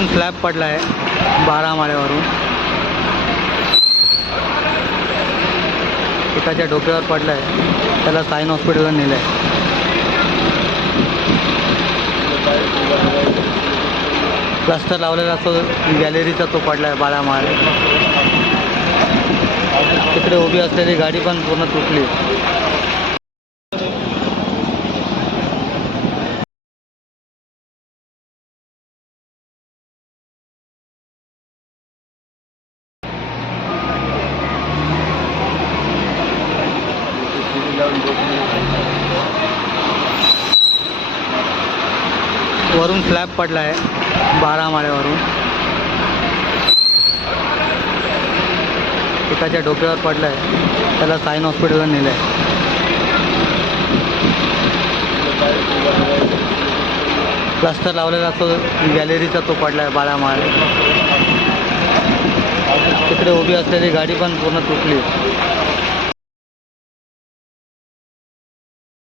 वरून स्लॅब पडला आहे 12 माळ्यावरून. एकाच्या डोक्यावर पडला आहे, त्याला साईन हॉस्पिटलला नेलं आहे. प्लास्टर लावलेला तो गॅलरीचा तो पडला आहे 12 माळे. तिकडे उभी असलेली गाडी पण पूर्ण तुटली. वरून स्लॅब पडला आहे 12 माळ्यावरून. एकाच्या डोक्यावर पडला आहे, त्याला साईन हॉस्पिटलला नेलं आहे. प्लास्टर लावलेला तो गॅलरीचा तो पडला आहे 12 माळे. तिकडे उभी असलेली गाडी पण पूर्ण तुटली.